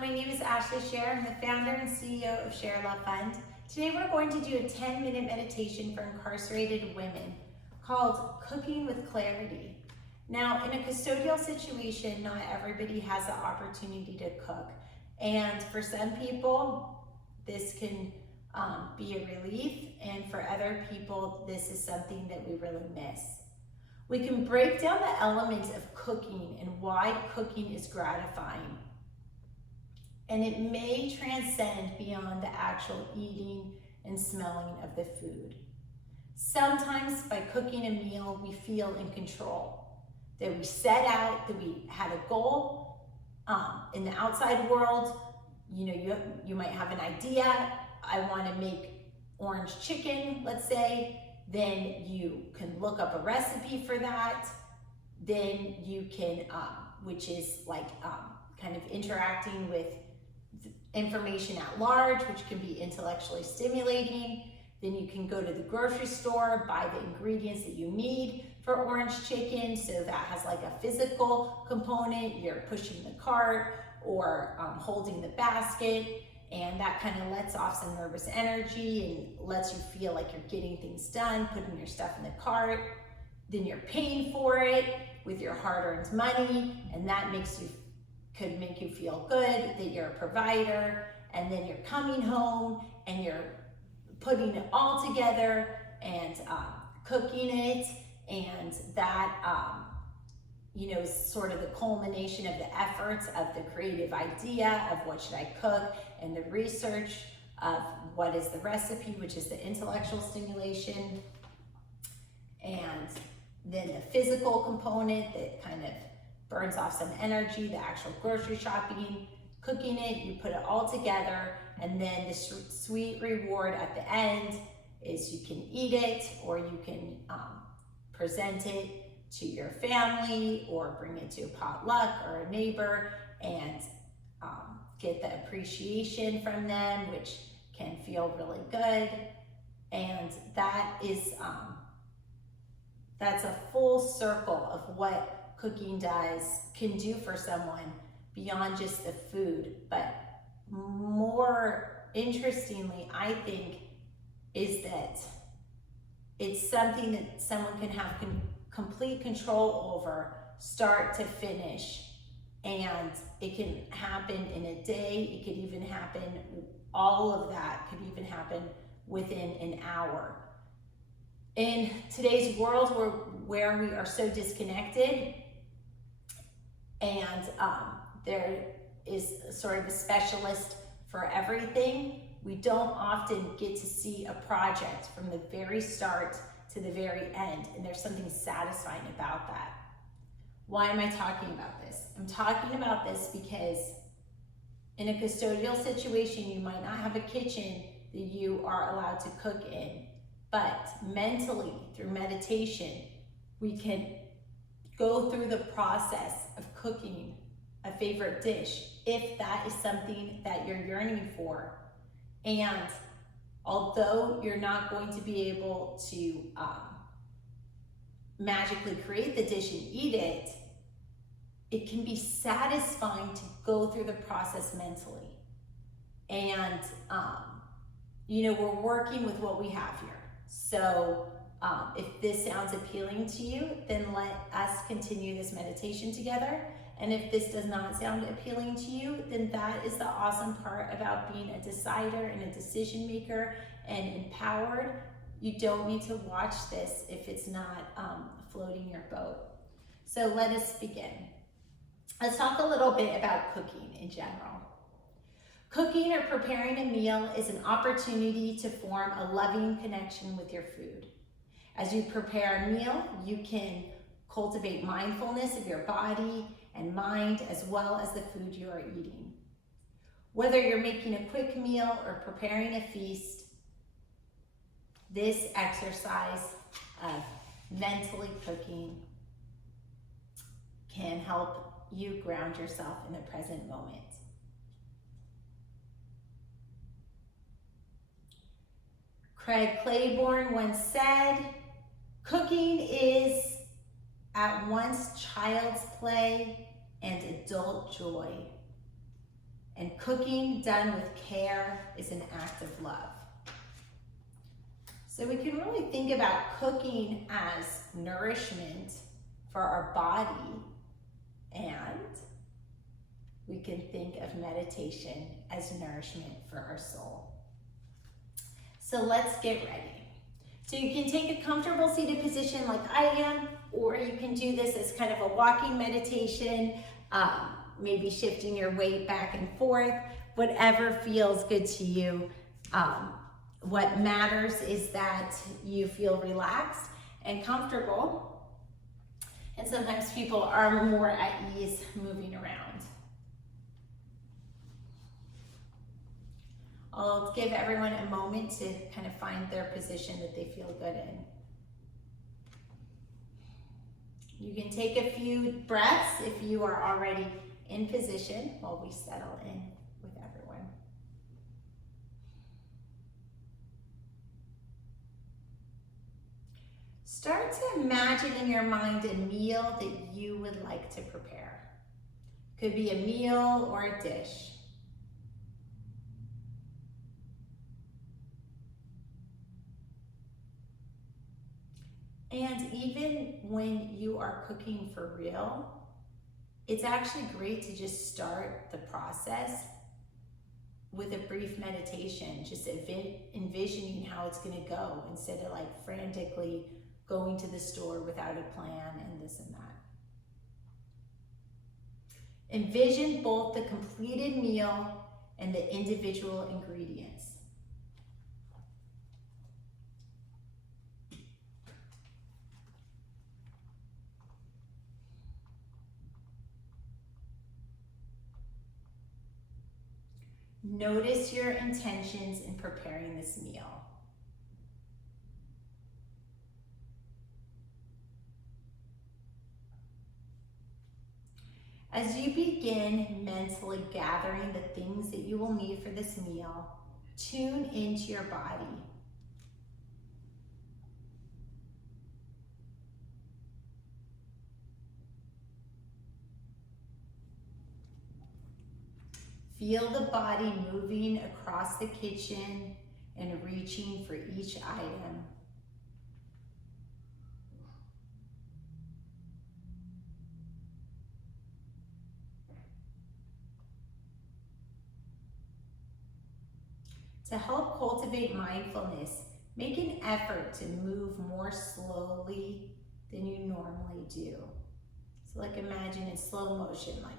my name is Ashley Scher. I'm the founder and CEO of Share Love Fund. Today we're going to do a 10-minute meditation for incarcerated women called Cooking with Clarity. Now, in a custodial situation, not everybody has the opportunity to cook. And for some people, this can be a relief. And for other people, this is something that we really miss. We can break down the elements of cooking and why cooking is gratifying. And it may transcend beyond the actual eating and smelling of the food. Sometimes by cooking a meal, we feel in control, that we set out, that we had a goal. In the outside world, you might have an idea. I want to make orange chicken, let's say. Then you can look up a recipe for that. Then you can, which is like kind of interacting with information at large, which can be intellectually stimulating. Then you can go to the grocery store, buy the ingredients that you need for orange chicken. So that has like a physical component. You're pushing the cart or holding the basket. And that kind of lets off some nervous energy and lets you feel like you're getting things done, putting your stuff in the cart. Then you're paying for it with your hard-earned money, and that could make you feel good that you're a provider. And then you're coming home and you're putting it all together and cooking it, and that is sort of the culmination of the efforts of the creative idea of what should I cook, and the research of what is the recipe, which is the intellectual stimulation, and then the physical component that kind of burns off some energy, the actual grocery shopping, cooking it, you put it all together, and then the sweet reward at the end is you can eat it, or you can present it to your family, or bring it to a potluck or a neighbor and get the appreciation from them, which can feel really good. And that is that's a full circle of what cooking can do for someone beyond just the food. But more interestingly, I think, is that it's something that someone can have complete control over, start to finish. And it can happen in a day. It could even happen, all of that could even happen within an hour. In today's world where we are so disconnected, and there is sort of a specialist for everything, we don't often get to see a project from the very start to the very end, and there's something satisfying about that. Why am I talking about this? I'm talking about this because in a custodial situation, you might not have a kitchen that you are allowed to cook in, but mentally, through meditation, we can go through the process of cooking a favorite dish, if that is something that you're yearning for. And although you're not going to be able to magically create the dish and eat it, it can be satisfying to go through the process mentally. And, we're working with what we have here. So if this sounds appealing to you, then let us continue this meditation together. And if this does not sound appealing to you, then that is the awesome part about being a decider and a decision maker and empowered. You don't need to watch this if it's not floating your boat. So let us begin. Let's talk a little bit about cooking in general. Cooking or preparing a meal is an opportunity to form a loving connection with your food. As you prepare a meal, you can cultivate mindfulness of your body and mind, as well as the food you are eating. Whether you're making a quick meal or preparing a feast, this exercise of mentally cooking can help you ground yourself in the present moment. Craig Claiborne once said, "Cooking is at once child's play and adult joy." And cooking done with care is an act of love. So we can really think about cooking as nourishment for our body, and we can think of meditation as nourishment for our soul. So let's get ready. So you can take a comfortable seated position like I am, or you can do this as kind of a walking meditation, maybe shifting your weight back and forth, whatever feels good to you. What matters is that you feel relaxed and comfortable. And sometimes people are more at ease moving around. I'll give everyone a moment to kind of find their position that they feel good in. You can take a few breaths if you are already in position while we settle in with everyone. Start to imagine in your mind a meal that you would like to prepare. Could be a meal or a dish. And even when you are cooking for real, it's actually great to just start the process with a brief meditation, just envisioning how it's gonna go instead of like frantically going to the store without a plan and this and that. Envision both the completed meal and the individual ingredients. Notice your intentions in preparing this meal. As you begin mentally gathering the things that you will need for this meal, tune into your body. Feel the body moving across the kitchen and reaching for each item. To help cultivate mindfulness, make an effort to move more slowly than you normally do. So like imagine in slow motion, like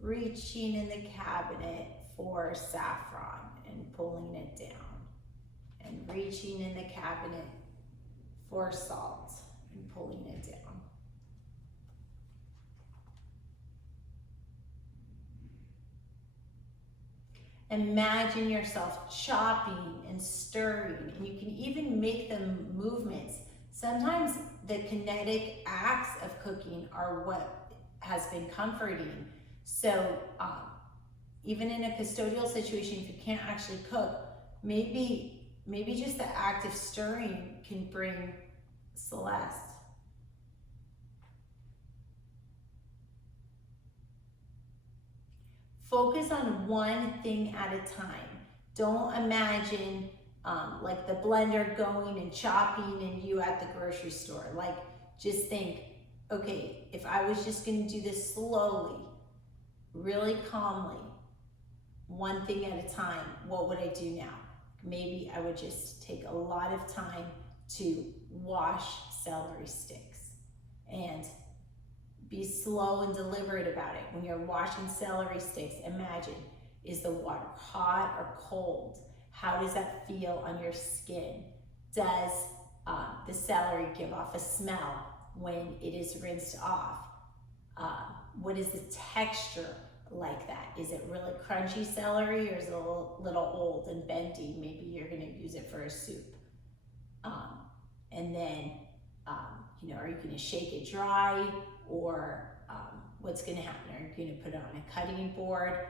reaching in the cabinet for saffron and pulling it down, and reaching in the cabinet for salt and pulling it down. Imagine yourself chopping and stirring, and you can even make the movements. Sometimes the kinetic acts of cooking are what has been comforting. So even in a custodial situation, if you can't actually cook, maybe just the act of stirring can bring Celeste. Focus on one thing at a time. Don't imagine like the blender going and chopping and you at the grocery store. Like just think, okay, if I was just gonna do this slowly, really calmly, one thing at a time, what would I do now? Maybe I would just take a lot of time to wash celery sticks and be slow and deliberate about it. When you're washing celery sticks, imagine, is the water hot or cold? How does that feel on your skin? Does the celery give off a smell when it is rinsed off? What is the texture like that? Is it really crunchy celery, or is it a little old and bendy? Maybe you're gonna use it for a soup. And then, are you gonna shake it dry, or what's gonna happen? Are you gonna put it on a cutting board?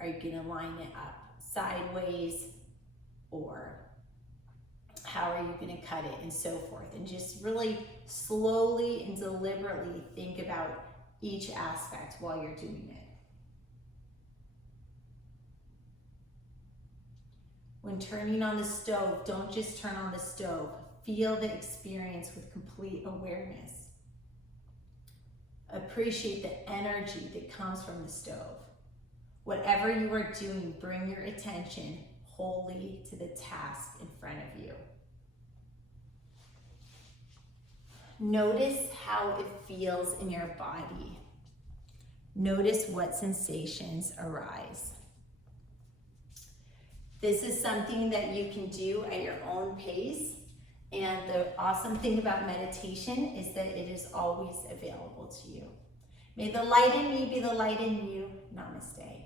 Are you gonna line it up sideways? Or how are you gonna cut it, and so forth? And just really slowly and deliberately think about each aspect while you're doing it. When turning on the stove, don't just turn on the stove. Feel the experience with complete awareness. Appreciate the energy that comes from the stove. Whatever you are doing, bring your attention wholly to the task in front of you. Notice how it feels in your body. Notice what sensations arise. This is something that you can do at your own pace. And the awesome thing about meditation is that it is always available to you. May the light in me be the light in you. Namaste.